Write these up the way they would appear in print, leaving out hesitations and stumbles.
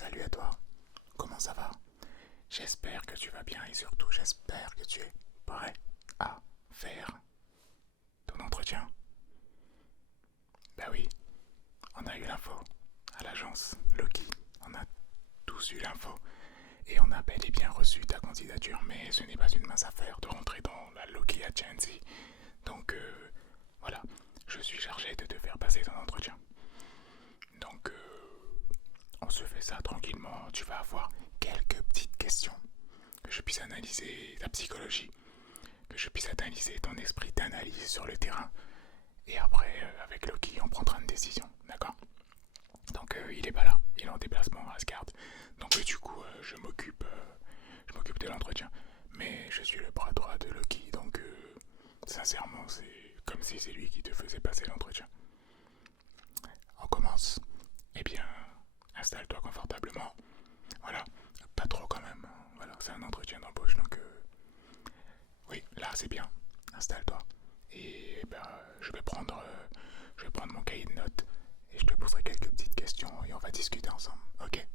Salut à toi, comment ça va? J'espère que tu vas bien et surtout j'espère que tu es prêt à faire ton entretien. Bah oui, on a eu l'info à l'agence Loki, on a tous eu l'info et on a bel et bien reçu ta candidature, mais ce n'est pas une mince affaire de rentrer dans la Loki Agency. Donc voilà, je suis chargé de te faire passer ton entretien. Donc on se fait ça tranquillement, tu vas avoir quelques petites questions que je puisse analyser ta psychologie, que je puisse analyser ton esprit d'analyse sur le terrain. Et après, avec Loki, on prendra une décision, d'accord? Donc il est pas là, il est en déplacement à Asgard. Donc du coup, je m'occupe de l'entretien. Mais je suis le bras droit de Loki, donc sincèrement, c'est comme si c'est lui qui te faisait passer l'entretien. On commence. Eh bien, installe-toi confortablement. Voilà, pas trop quand même. Voilà, c'est un entretien d'embauche, donc oui, là c'est bien. Installe-toi. Et ben, je vais prendre mon cahier de notes et je te poserai quelques petites questions et on va discuter ensemble. Ok?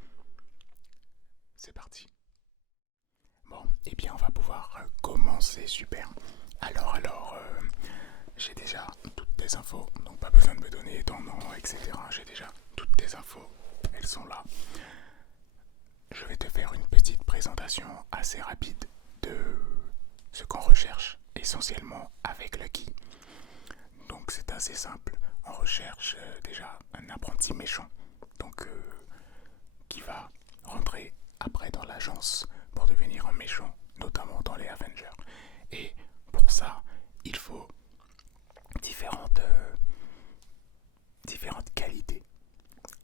C'est parti. Bon, et bien on va pouvoir commencer. Super. J'ai déjà toutes tes infos, donc pas besoin de me donner ton nom, etc. J'ai déjà toutes tes infos. Elles sont là. Je vais te faire une petite présentation assez rapide de ce qu'on recherche essentiellement avec Lucky. Donc c'est assez simple. On recherche déjà un apprenti méchant, donc qui va rentrer après dans l'agence pour devenir un méchant, notamment dans les Avengers. Et pour ça, il faut différentes qualités.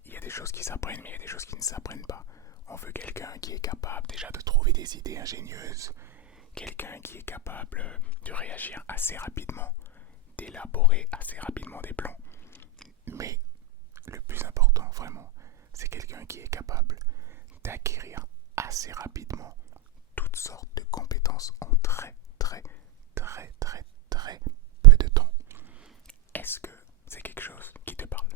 Il y a des choses qui s'apprennent, mais il y a des choses qui ne s'apprennent pas. On veut quelqu'un qui est capable déjà de trouver des idées ingénieuses, quelqu'un qui est capable de réagir assez rapidement, d'élaborer assez rapidement des plans. Mais le plus important, vraiment, c'est quelqu'un qui est capable d'acquérir assez rapidement toutes sortes de compétences en très peu de temps. Est-ce que c'est quelque chose qui te parle?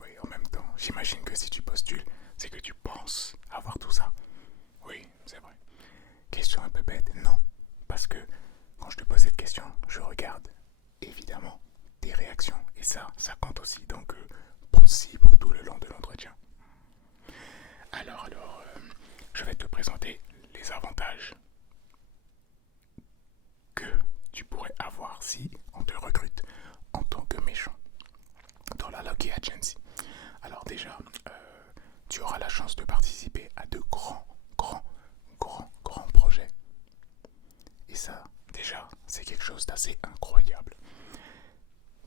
Oui, en même temps, j'imagine que si tu postules, c'est que tu penses avoir tout ça. Oui, c'est vrai. Question un peu bête, non. Parce que quand je te pose cette question, je regarde évidemment tes réactions. Et ça compte aussi. Donc, pense-y pour tout le long de l'entretien. Je vais te présenter les avantages que tu pourrais avoir si on te recrute en tant que méchant dans la Lucky Agency. Alors déjà, tu auras la chance de participer à de grands projets. Et ça, déjà, c'est quelque chose d'assez incroyable.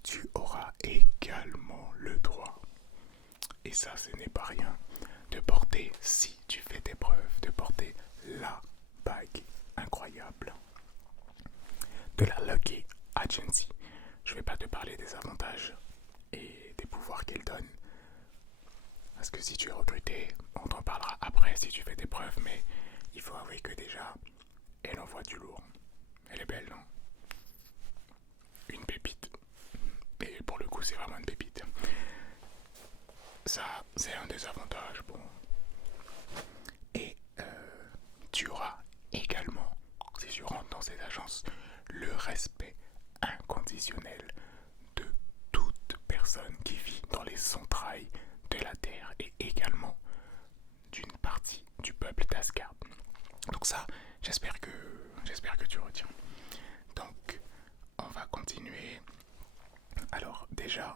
Tu auras également le droit, et ça ce n'est pas rien, de porter, si tu fais tes preuves, de porter la bague incroyable de la Lucky Agency. Je ne vais pas te parler des avantages et des pouvoirs qu'elle donne, parce que si tu es recruté, on t'en parlera après si tu fais tes preuves, mais il faut avouer que déjà, elle envoie du lourd. Elle est belle, non? Une pépite. Et pour le coup, c'est vraiment une pépite. Ça, c'est un des avantages. Bon. Et tu auras également, si tu rentres dans cette agence, le respect inconditionnel de toute personne qui vit dans les entrailles de la Terre et également d'une partie du peuple d'Asgard. Donc ça, j'espère que tu retiens. Donc, on va continuer. Alors déjà,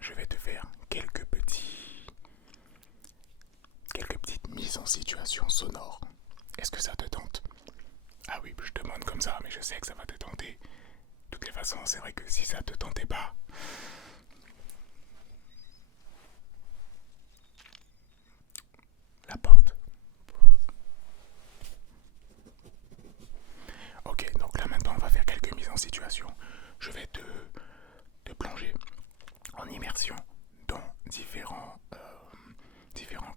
je vais te faire quelques petites mises en situation sonores. Est-ce que ça te tente? Ah oui, je demande comme ça, mais je sais que ça va te tenter. De toutes les façons, c'est vrai que si ça te tentait pas, la porte. Ok, donc là maintenant on va faire quelques mises en situation. Je vais te plonger en immersion dans différents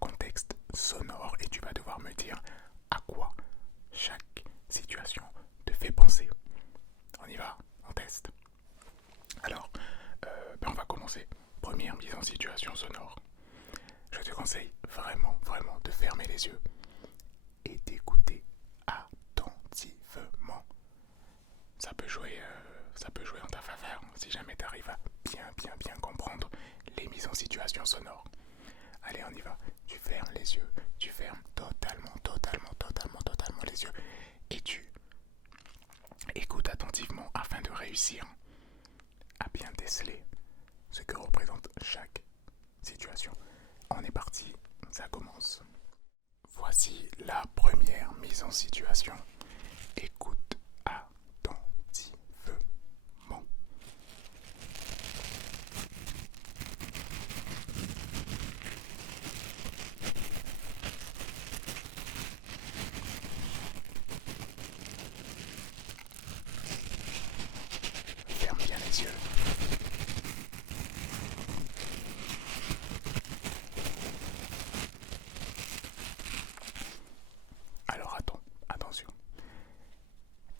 contextes sonores et tu vas devoir me dire à quoi chaque situation te fait penser. On y va? On teste. Alors, on va commencer. Première mise en situation sonore. je te conseille vraiment, vraiment de fermer les yeux et d'écouter attentivement. Ça peut jouer en ta faveur si jamais tu arrives à bien comprendre les mises en situation sonores. Allez, on y va. Tu fermes les yeux, tu fermes totalement les yeux et tu écoutes attentivement afin de réussir à bien déceler ce que représente chaque situation. On est parti, ça commence. Voici la première mise en situation. Écoute attentivement. Ferme bien les yeux. Alors attends, attention.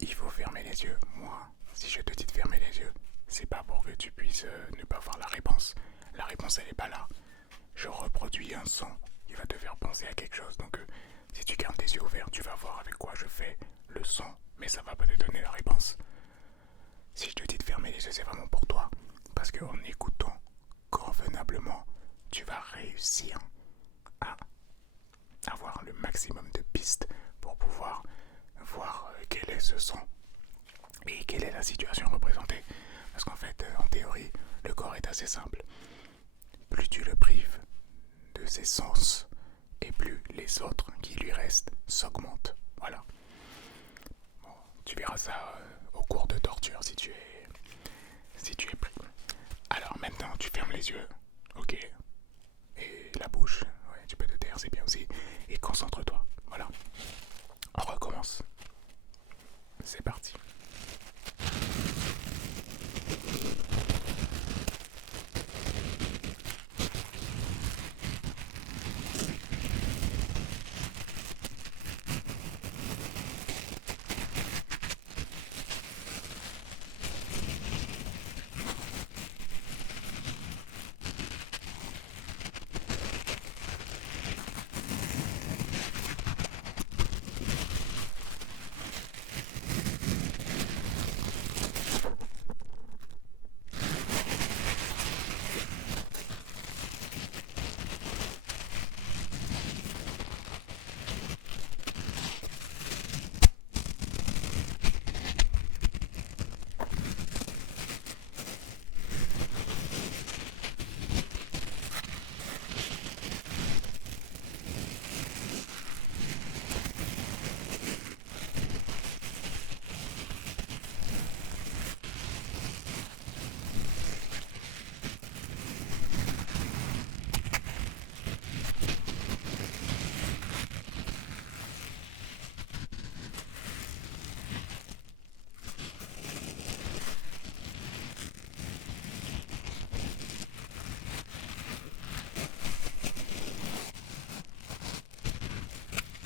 Il faut fermer les yeux. Moi, si je te dis de fermer les yeux, c'est pas pour que tu puisses ne pas voir la réponse. La réponse, elle est pas là. Je reproduis un son qui va te faire penser à quelque chose. Donc, si tu gardes les yeux ouverts, tu vas voir avec quoi je fais le son, mais ça va pas te donner la réponse. Si je te dis de fermer les yeux, c'est vraiment pour toi. Parce qu'en écoutant convenablement, tu vas réussir à avoir le maximum de pistes pour pouvoir voir quel est ce son et quelle est la situation représentée. Parce qu'en fait, en théorie, le corps est assez simple. Plus tu le prives de ses sens, et plus les autres qui lui restent s'augmentent. Voilà. Bon, tu verras ça au cours de torture si tu es pris. Alors maintenant, tu fermes les yeux, ok, et la bouche. Ouais, tu peux te taire, c'est bien aussi. Et concentre-toi. Voilà. On recommence. C'est parti.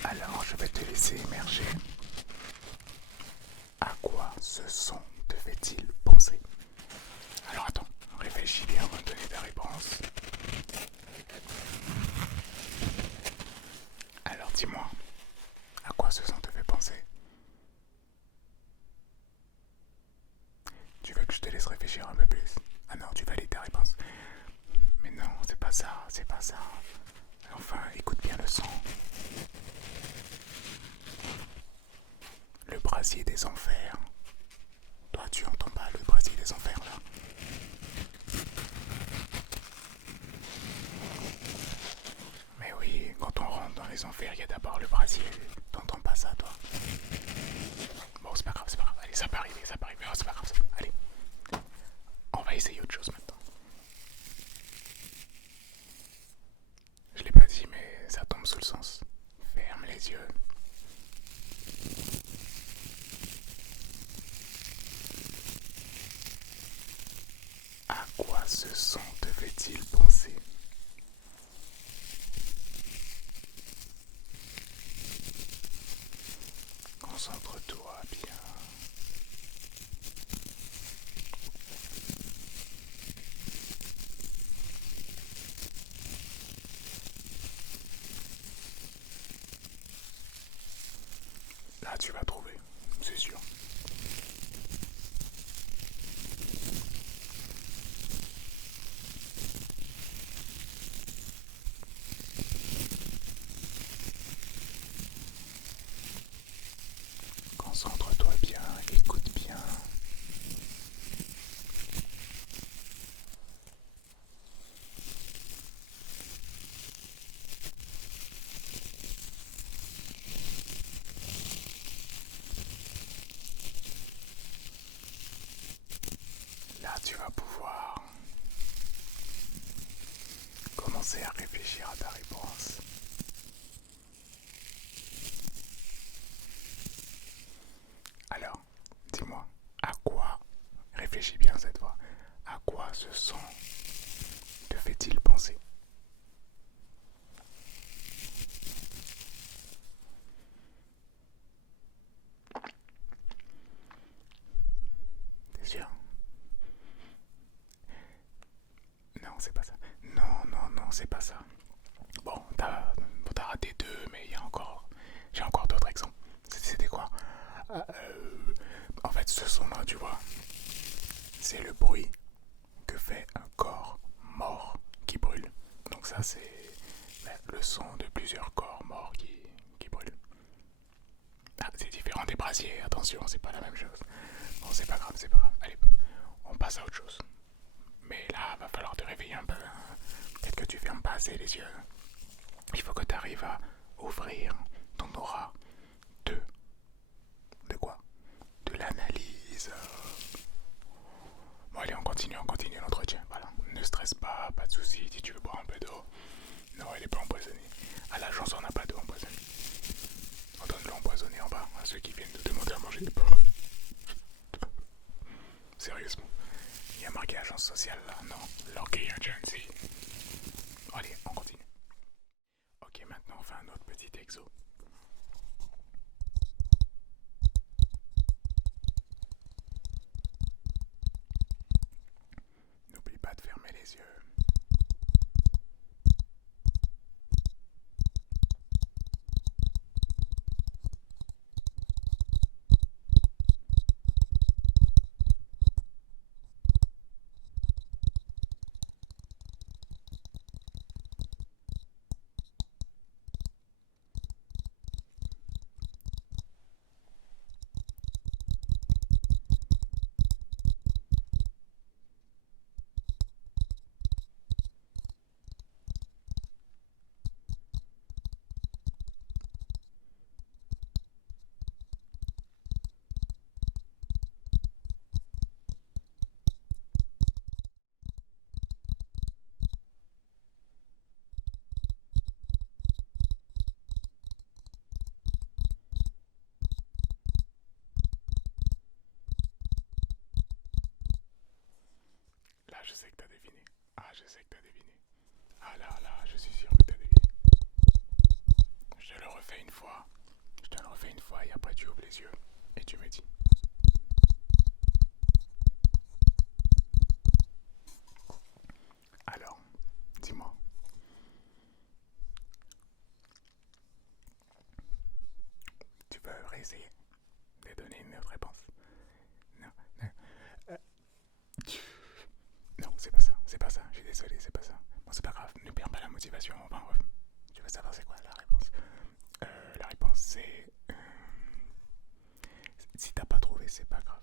Alors, je vais te laisser émerger. À quoi ce son te fait-il penser? Alors attends, réfléchis bien avant de donner ta réponse. Alors dis-moi, à quoi ce son te fait penser? Tu veux que je te laisse réfléchir un peu plus? Ah non, tu valides ta réponse. Mais non, c'est pas ça, c'est pas ça. Enfin, écoute bien le son. Le brasier des enfers. Toi, tu entends pas le brasier des enfers là? Mais oui, quand on rentre dans les enfers, il y a d'abord le brasier. T'entends pas ça, toi? Bon, c'est pas grave, c'est pas grave. Allez, ça peut arriver, ça peut arriver. Oh, c'est pas grave, ça. Allez, on va essayer autre chose maintenant. Je l'ai pas dit, mais ça tombe sous le sens. Ferme les yeux. À quoi ce son te fait-il penser? Concentre-toi bien. tu vas pouvoir commencer à réfléchir à ta réponse. Alors, dis-moi, à quoi, réfléchis bien cette fois, à quoi ce son te fait-il penser? T'es sûr? Non, c'est pas ça. Non, non, non, c'est pas ça. Bon, t'as raté deux, mais j'ai encore d'autres exemples. C'était quoi? En fait, ce son-là, tu vois, c'est le bruit que fait un corps mort qui brûle. Donc ça, c'est le son de plusieurs corps morts qui brûlent. Ah, c'est différent des brasiers, attention, c'est pas la même chose. Bon, c'est pas grave, c'est pas grave. Allez, on passe à autre chose. Mais là, va falloir te réveiller un peu. Hein. Peut-être que tu fermes pas assez les yeux. Il faut que tu arrives à ouvrir ton aura de quoi? De l'analyse. Bon allez, on continue l'entretien. Voilà. Ne stresse pas, pas de soucis. Si tu veux boire un peu d'eau. Non, elle est pas empoisonnée. À l'agence, on n'a pas d'eau empoisonnée. On donne de l'eau empoisonnée en bas à ceux qui viennent nous demander à manger des porcs. Sérieusement. Il y a marqué agence sociale là. Non. L'orgueil agency. Allez, on continue. Ok, maintenant on fait un autre petit exo. N'oublie pas de fermer les yeux. Là, je sais que t'as deviné. Ah, je sais que t'as deviné. Ah là, je suis sûr que t'as deviné. Je te le refais une fois. Je te le refais une fois et après tu ouvres les yeux et tu me dis. Alors, dis-moi. Tu veux réessayer de donner une autre réponse? Non, non. Euh, non, c'est pas ça, je suis désolé, c'est pas ça. Bon, c'est pas grave, ne perds pas la motivation, enfin bref. Tu veux savoir c'est quoi la réponse? La réponse c'est... si t'as pas trouvé, c'est pas grave.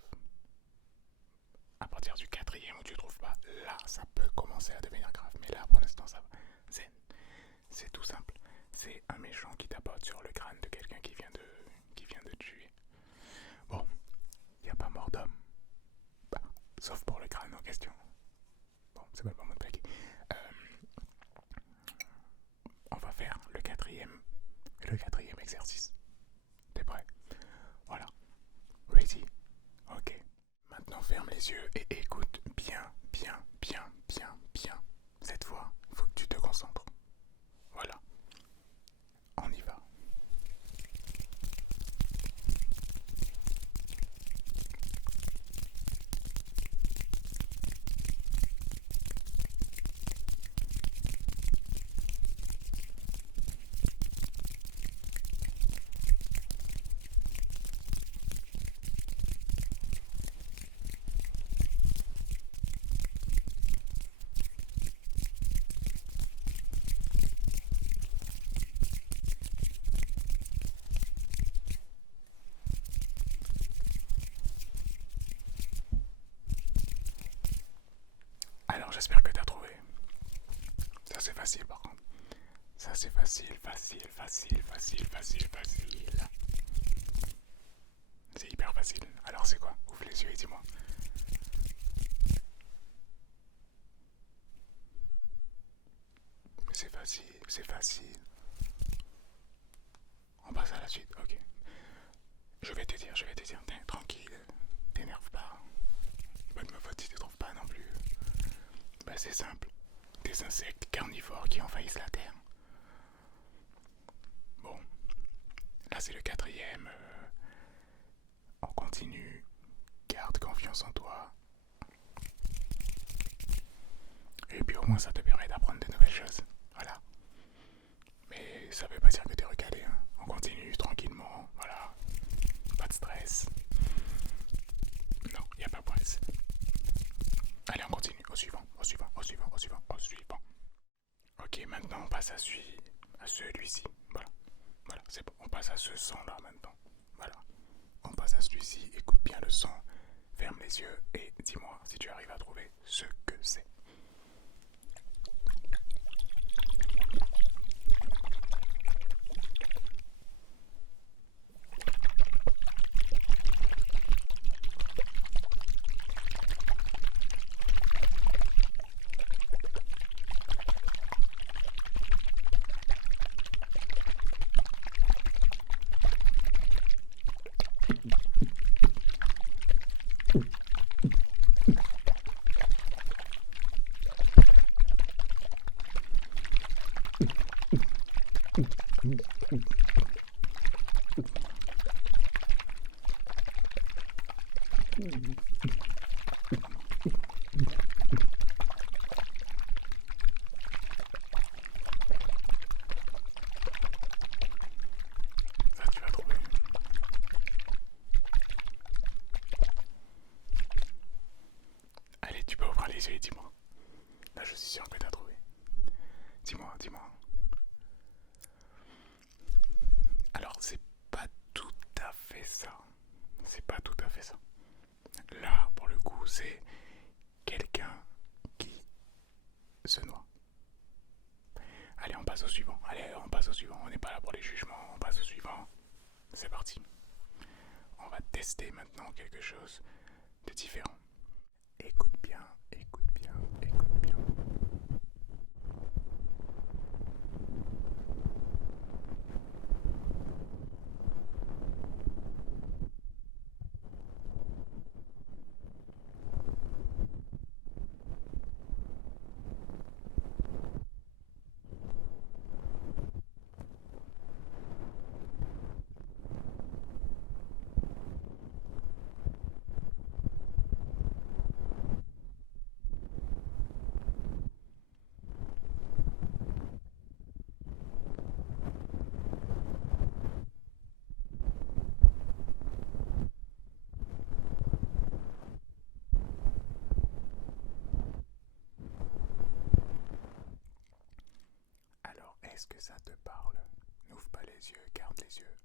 À partir du quatrième où tu trouves pas, là ça peut commencer à devenir grave. Mais là pour l'instant ça va. C'est tout simple. C'est un méchant qui tapote sur le crâne de quelqu'un qui vient de tuer. Bon, il n'y a pas mort d'homme. Bah, sauf pour le crâne en question. Bon, c'est pas le moment de plaquer. On va faire le quatrième exercice. T'es prêt? Voilà. Ready? Ok. Maintenant ferme les yeux et écoute bien, bien, bien, bien, bien. Cette fois, il faut que tu te concentres. Voilà. On y va. Alors j'espère que t'as trouvé. Ça c'est facile par contre. Ça c'est facile, facile, facile, facile, facile, facile. C'est hyper facile. Alors c'est quoi? Ouvre les yeux et dis-moi. facile, c'est facile. On passe à la suite, ok. Je vais te dire, tranquille, t'énerve pas. Pas de ma faute si tu trouves pas non plus. Bah c'est simple, des insectes carnivores qui envahissent la Terre. Bon, là c'est le quatrième. On continue, garde confiance en toi. Et puis au moins ça te permet d'apprendre de nouvelles choses. Voilà. Mais ça veut pas dire que t'es recalé, hein. On continue tranquillement, voilà. Pas de stress. Non, y a pas point S. Allez, on continue. Au suivant, au suivant, au suivant, au suivant, au suivant. Ok, maintenant on passe à celui-ci. Voilà. Voilà, c'est bon. On passe à ce son là maintenant. Voilà. On passe à celui-ci. Écoute bien le son. Ferme les yeux et dis-moi si tu arrives à trouver ce que c'est. Ça, tu vas trouver. Allez, tu peux ouvrir les yeux et dis-moi. Là, je suis sûr que tu as trouvé. Dis-moi, dis-moi. Alors, c'est pas tout à fait ça. C'est pas tout à fait ça. Là, pour le coup, c'est quelqu'un qui se noie. Allez, on passe au suivant. Allez, on passe au suivant. On n'est pas là pour les jugements. On passe au suivant. C'est parti. On va tester maintenant quelque chose de différent. Écoute bien, écoute bien, écoute bien. Alors, est-ce que ça te parle? N'ouvre pas les yeux, garde les yeux.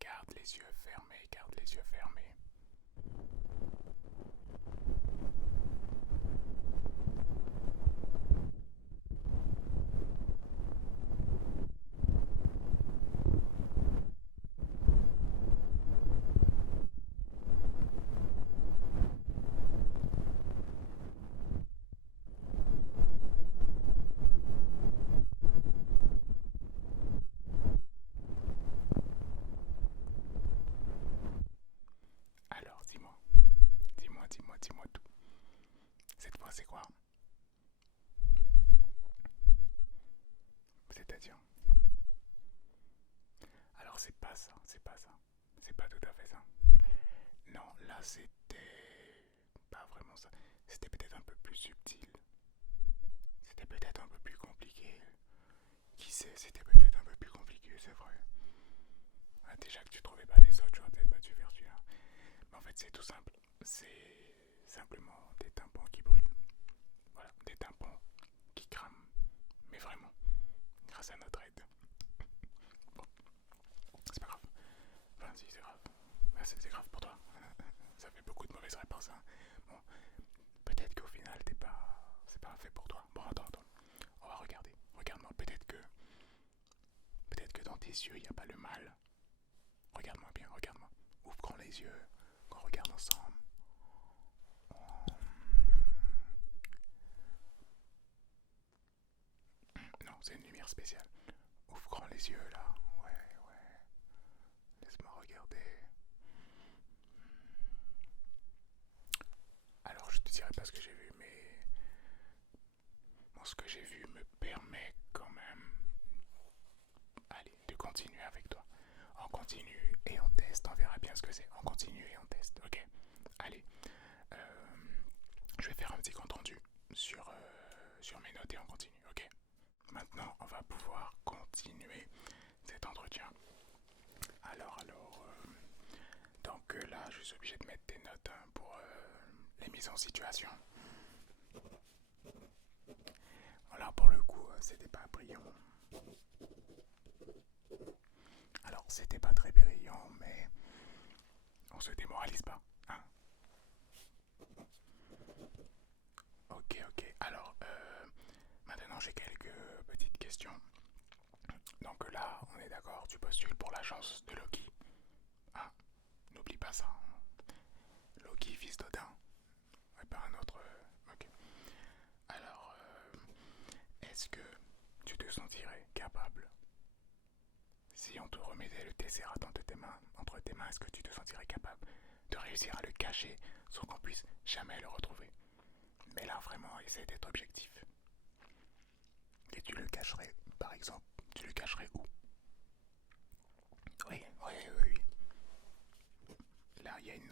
Garde les yeux fermés, garde les yeux fermés. Alors, dis-moi, dis-moi, dis-moi, dis-moi tout. Cette fois, c'est quoi? C'est-à-dire? Alors, c'est pas ça, c'est pas ça. C'est pas tout à fait ça. Non, là, c'était pas vraiment ça. C'était peut-être un peu plus subtil. C'était peut-être un peu plus compliqué. Qui sait, c'était peut-être un peu plus compliqué, c'est vrai. Ah, déjà que tu trouvais pas les autres, j'aurais peut-être pas dû faire celui-là. Mais en fait, c'est tout simple. C'est simplement des tympans qui brûlent. Voilà, des tympans qui crament. Mais vraiment, grâce à notre aide. Bon, c'est pas grave. Enfin, si, c'est grave. C'est grave pour toi. Ça fait beaucoup de mauvaises réponses, hein. Bon, peut-être qu'au final, c'est pas fait pour toi. Bon, attends, attends. On va regarder. Regarde-moi, peut-être que dans tes yeux, il n'y a pas le mal. Regarde-moi bien, regarde-moi. Ouvre grand les yeux, qu'on regarde ensemble. Non, c'est une lumière spéciale. Ouvre grand les yeux là. Ouais, ouais. Laisse-moi regarder. Alors je te dirai pas ce que j'ai vu, mais bon, ce que j'ai vu me permet quand même, allez, de continuer avec toi. On continue et on teste, on verra bien ce que c'est. On continue et on teste, ok? Allez, euh, je vais faire un petit compte rendu sur mes notes et on continue, ok? Maintenant, on va pouvoir continuer cet entretien. Donc là, je suis obligé de mettre des notes hein, pour les mises en situation. Voilà, pour le coup, c'était pas brillant. Alors, c'était pas très brillant, mais on se démoralise pas, hein? Ok, ok. Alors, maintenant j'ai quelques petites questions. Donc là, on est d'accord, tu postules pour la chance de Loki. Ah, n'oublie pas ça. Loki, fils d'Odin. Et pas un autre. Ok. Alors, est-ce que tu te sentirais capable, si on te remettait le Tesseract entre tes mains, est-ce que tu te sentirais capable de réussir à le cacher sans qu'on puisse jamais le retrouver? Mais là, vraiment, essaie d'être objectif. Et tu le cacherais, par exemple, tu le cacherais où? Oui, oui, oui, oui. Là, il y a une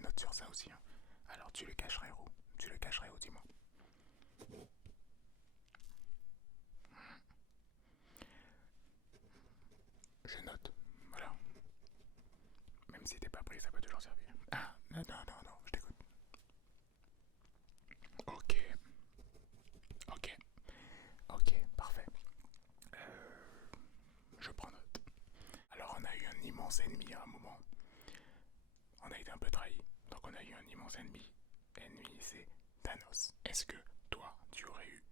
note sur ça aussi, hein. Alors, tu le cacherais où? Tu le cacherais où, dis-moi? Je note, voilà. Même si t'es pas pris, ça peut toujours servir. Ah, non, non, non, non, je t'écoute. Ok, ok, ok, parfait. Je prends note. Alors, on a eu un immense ennemi à un moment. On a été un peu trahi. Donc, on a eu un immense ennemi. Ennemi, c'est Thanos. Est-ce que toi, tu aurais eu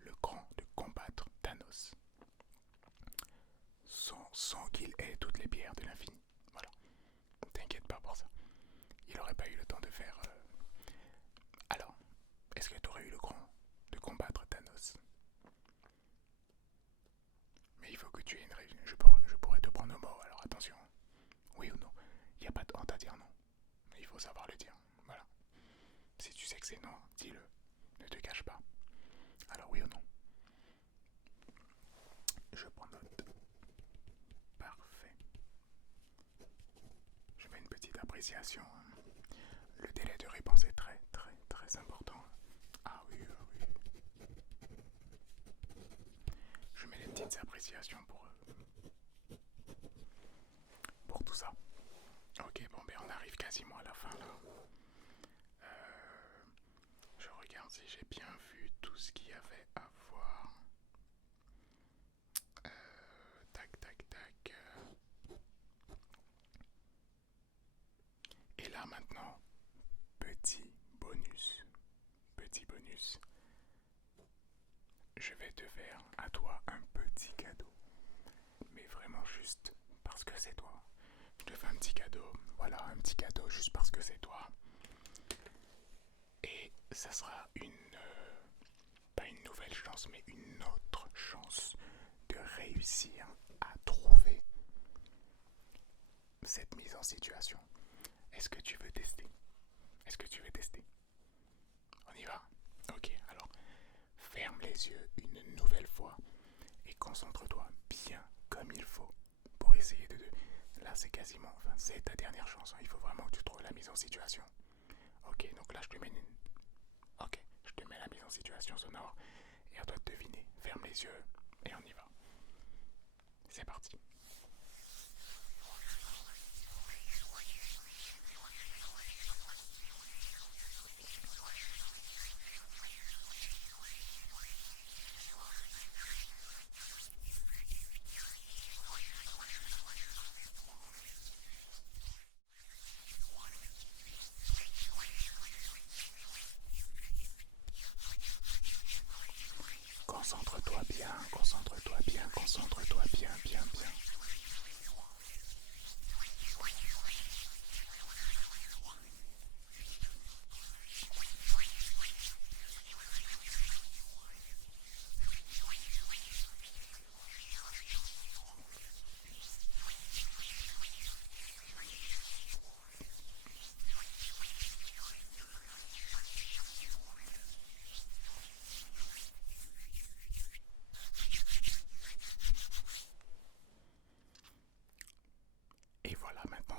le cran de combattre Thanos sans qu'il ait toutes les pierres de l'infini? Voilà. T'inquiète pas pour ça. Il n'aurait pas eu le temps de faire. Alors, est-ce que tu aurais eu le cran de combattre Thanos? Mais il faut que tu aies une raison. Je pourrais te prendre au mot, alors attention. Oui ou non? Il n'y a pas de honte à dire non. Mais il faut savoir le dire. Voilà. Si tu sais que c'est non, dis-le. Ne te cache pas. Alors oui ou non? Je prends note. Parfait. Je mets une petite appréciation. Le délai de réponse est très très très important. Ah oui, ah oui. Je mets des petites appréciations pour tout ça. Ok, bon ben on arrive quasiment à la fin là. Je regarde si j'ai bien vu tout ce qu'il y avait à voir. Tac, tac, tac. Et là maintenant, petit bonus. Petit bonus. Je vais te faire à toi un petit cadeau. Mais vraiment juste parce que c'est toi. Je te fais un petit cadeau. Voilà, un petit cadeau juste parce que c'est toi. Et ça sera pas une nouvelle chance, mais une autre chance de réussir à trouver cette mise en situation. Est-ce que tu veux tester? Est-ce que tu veux tester? On y va? Ok, alors ferme les yeux une nouvelle fois et concentre-toi bien comme il faut pour essayer de... Là c'est quasiment, enfin c'est ta dernière chance, hein. Il faut vraiment que tu trouves la mise en situation. Ok, donc là je te mets Ok, je te mets la mise en situation sonore et à toi de deviner. Ferme les yeux et on y va. C'est parti. Concentre-toi bien, concentre-toi bien, concentre-toi bien, bien, bien.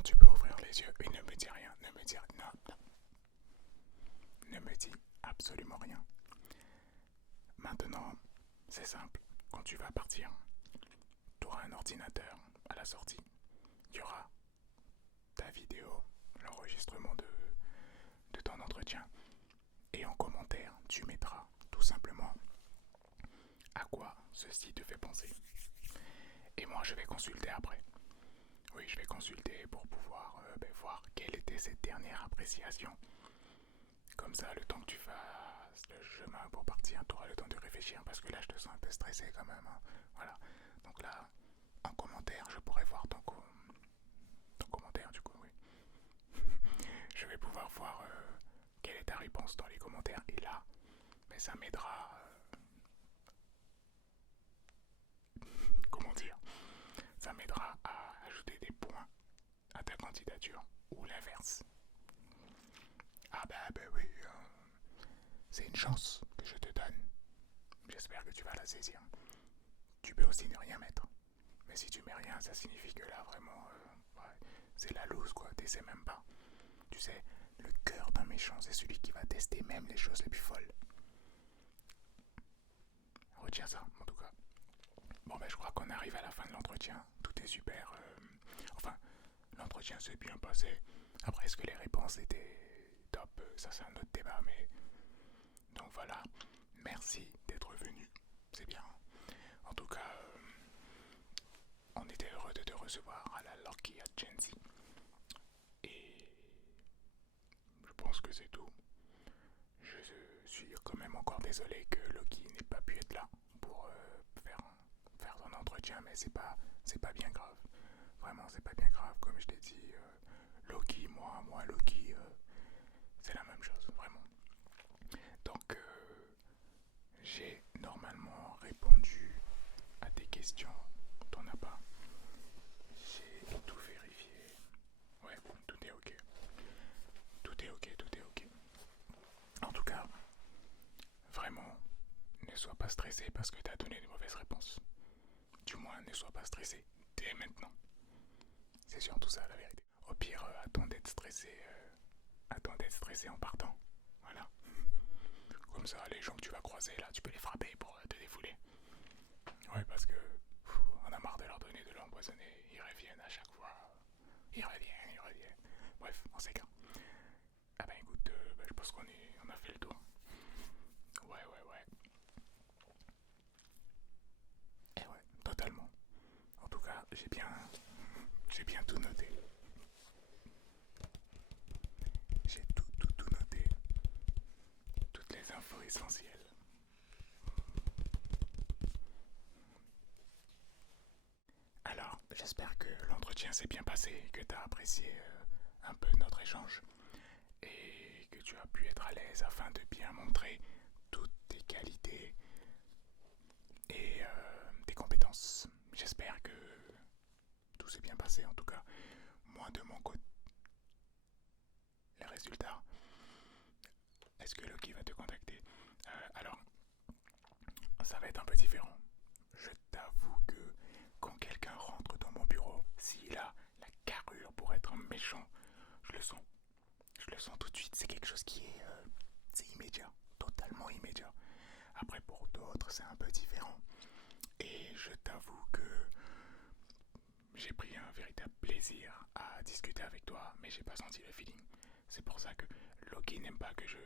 Maintenant, tu peux ouvrir les yeux et ne me dis rien. Ne me dis rien. Non, non. Ne me dis absolument rien. Maintenant, c'est simple. Quand tu vas partir, tu auras un ordinateur à la sortie. Il y aura ta vidéo, l'enregistrement de ton entretien. Et en commentaire, tu mettras tout simplement à quoi ceci te fait penser. Et moi, je vais consulter après. Oui, je vais consulter pour pouvoir voir quelle était cette dernière appréciation. Comme ça, le temps que tu fasses le chemin pour partir, tu auras le temps de réfléchir parce que là, je te sens un peu stressé quand même. Hein. Voilà. Donc là, en commentaire, je pourrais voir ton commentaire du coup, oui. Je vais pouvoir voir quelle est ta réponse dans les commentaires et là, ça m'aidera. Comment dire? Ça m'aidera à ajouter des points à ta candidature ou l'inverse. Ah bah oui, c'est une chance que je te donne. J'espère que tu vas la saisir. Tu peux aussi ne rien mettre. Mais si tu mets rien, ça signifie que là vraiment, c'est la loose quoi, t'essaies même pas. Tu sais, le cœur d'un méchant, c'est celui qui va tester même les choses les plus folles. Retiens ça, en tout cas. Bon, je crois qu'on arrive à la fin de l'entretien. Tout est super. Enfin, l'entretien s'est bien passé. Après, est-ce que les réponses étaient top? Ça, c'est un autre débat, mais. Donc voilà. Merci d'être venu. C'est bien. En tout cas, on était heureux de te recevoir à la Lucky Agency. Et je pense que c'est tout. Je suis quand même encore désolé que Loki n'ait pas pu être là pour faire son entretien, mais c'est pas bien grave. Vraiment, c'est pas bien grave. Comme je t'ai dit, Loki, moi, Loki, c'est la même chose, vraiment. Donc, j'ai normalement répondu à tes questions. T'en as pas? J'ai tout vérifié. Ouais, tout est ok. Tout est ok, tout est ok. En tout cas, vraiment, ne sois pas stressé parce que tu as donné de mauvaises réponses. Du moins, ne sois pas stressé dès maintenant. C'est surtout ça la vérité. Au pire, attends d'être stressé en partant. Voilà. Comme ça, les gens que tu vas croiser là, tu peux les frapper pour te défouler. Ouais, parce que on a marre de leur donner de l'empoisonné. Ils reviennent à chaque fois. Ils reviennent. Bref, on s'égare. Ah ben écoute, je pense on a fait le tour. Ouais. Et ouais, totalement. En tout cas, j'ai bien tout noté. J'ai tout noté. Toutes les infos essentielles. Alors, j'espère que l'entretien s'est bien passé et que tu as apprécié un peu notre échange et que tu as pu être à l'aise afin de bien montrer toutes tes qualités et tes compétences. J'espère que tout s'est bien passé en tout cas. Moi de mon côté, les résultats. Est-ce que Loki va te contacter? Alors, ça va être un peu différent. Je t'avoue que quand quelqu'un rentre dans mon bureau, s'il a la carrure pour être un méchant, je le sens. Je le sens tout de suite. C'est quelque chose qui est c'est immédiat, totalement immédiat. Après, pour d'autres, c'est un peu différent. Et je t'avoue que j'ai pris un véritable plaisir à discuter avec toi, mais j'ai pas senti le feeling. C'est pour ça que Loki n'aime pas que je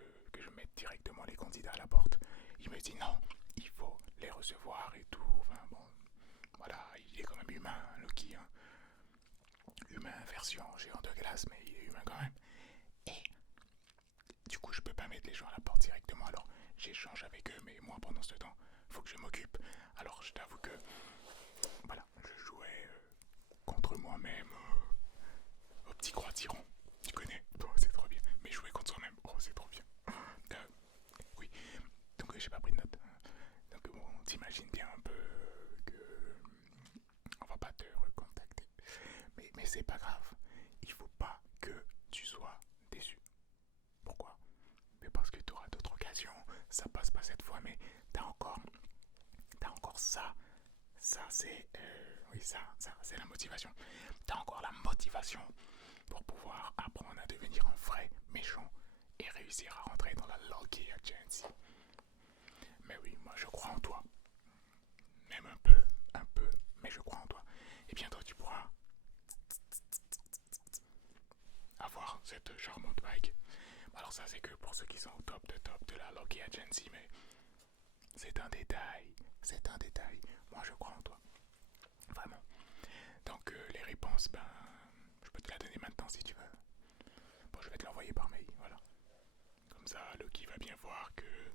mette directement les candidats à la porte. Il me dit non, il faut les recevoir et tout. Enfin bon, voilà, il est quand même humain, Loki. Hein. Humain version géant de glace, mais il est humain quand même. Et du coup, je peux pas mettre les gens à la porte directement. Alors, j'échange avec eux, mais moi, pendant ce temps, faut que je m'occupe. Alors, je t'avoue que, voilà, je jouais contre moi-même au petit croix tyran. Tu connais? Oh, c'est trop bien. Mais jouer contre soi-même, oh, c'est trop bien. Oui, donc j'ai pas pris de notes. Donc bon, t'imagines bien un peu que on va pas te recontacter. Mais c'est pas grave. Il faut pas que tu sois déçu. Pourquoi? Mais parce que tu auras d'autres occasions. Ça passe pas cette fois, mais t'as encore ça. Ça c'est oui ça c'est la motivation. T'as encore la motivation pour pouvoir apprendre à devenir un vrai méchant et réussir à rentrer dans la Lucky Agency. Mais oui, moi je crois en toi. Même un peu, mais je crois en toi. Et bientôt tu pourras avoir cette charmante bague. Alors ça c'est que pour ceux qui sont au top de la Lucky Agency, mais c'est un détail, c'est un détail. Moi je crois en toi, vraiment. Donc les réponses, ben, je peux te la donner maintenant si tu veux. Bon, je vais te l'envoyer par mail, voilà. Comme ça, Lucky va bien voir que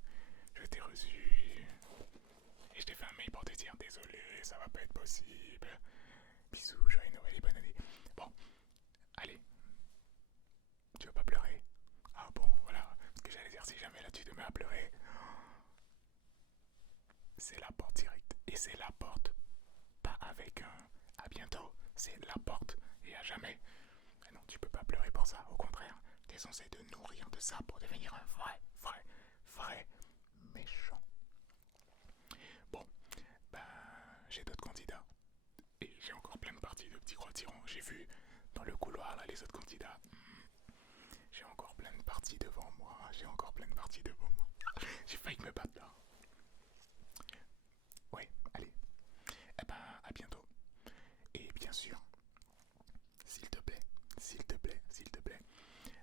je t'ai reçu. Et je t'ai fait un mail pour te dire désolé, ça va pas être possible. Bisous, joyeux Noël et bonne année. Bon, allez, tu veux pas pleurer? Ah bon, voilà, ce que j'allais dire, si jamais là tu te mets à pleurer, c'est la porte directe. Et c'est la porte, pas avec un à bientôt, c'est la porte et à jamais. Mais non, tu peux pas pleurer pour ça, au contraire, t'es censé te nourrir de ça pour devenir un vrai méchant. Bon, ben, j'ai d'autres candidats. Et j'ai encore plein de parties de petits gros tyrans. J'ai vu dans le couloir là les autres candidats. J'ai encore plein de parties devant moi. J'ai encore plein de parties devant moi. J'ai failli me battre là. Ouais, allez. Eh ben, à bientôt. Et bien sûr, s'il te plaît, s'il te plaît, s'il te plaît.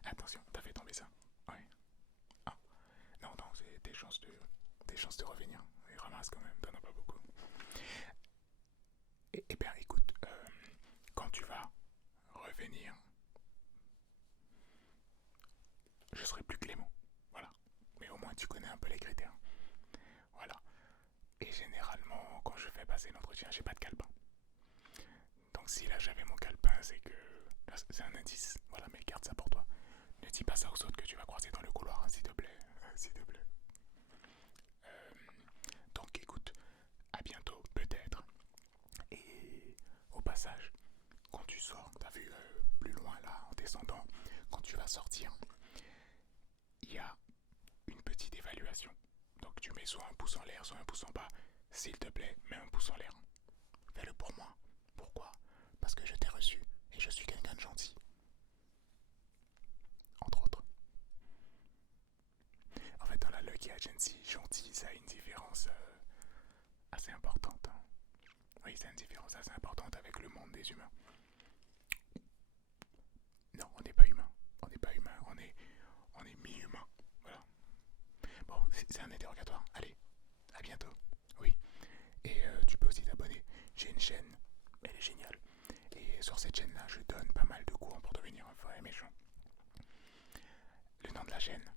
Attention, t'as fait tomber ça. Ouais. Ah, non, non, c'est des chances de revenir. Et ramasse quand même, t'en as pas beaucoup. Et bien, écoute, quand tu vas revenir, je serai plus clément. Voilà. Mais au moins, tu connais un peu les critères. Voilà. Et généralement, quand je fais passer l'entretien, j'ai pas de calepin. Donc si là j'avais mon calepin, c'est que là, c'est un indice. Voilà, mais garde ça pour toi. Ne dis pas ça aux autres que tu vas croiser dans le couloir, hein, s'il te plaît. S'il te plaît. Euh, donc écoute, à bientôt, peut-être. Et au passage, quand tu sors, t'as vu plus loin là, en descendant, quand tu vas sortir, il y a une petite évaluation. Donc tu mets soit un pouce en l'air, soit un pouce en bas. S'il te plaît, mets un pouce en l'air. Fais-le pour moi. Pourquoi? Parce que je t'ai reçu et je suis quelqu'un de gentil. Entre autres. En fait, dans la Lucky Agency, gentil, ça a une différence assez importante. Hein. Oui, c'est une différence assez importante avec le monde des humains. Non, on n'est pas humain. On n'est pas humain, on est mi-humain. Voilà. Bon, c'est un interrogatoire. Allez, à bientôt. Oui. Et tu peux aussi t'abonner. J'ai une chaîne, elle est géniale. Et sur cette chaîne-là, je donne pas mal de cours pour devenir un vrai méchant. Le nom de la chaîne,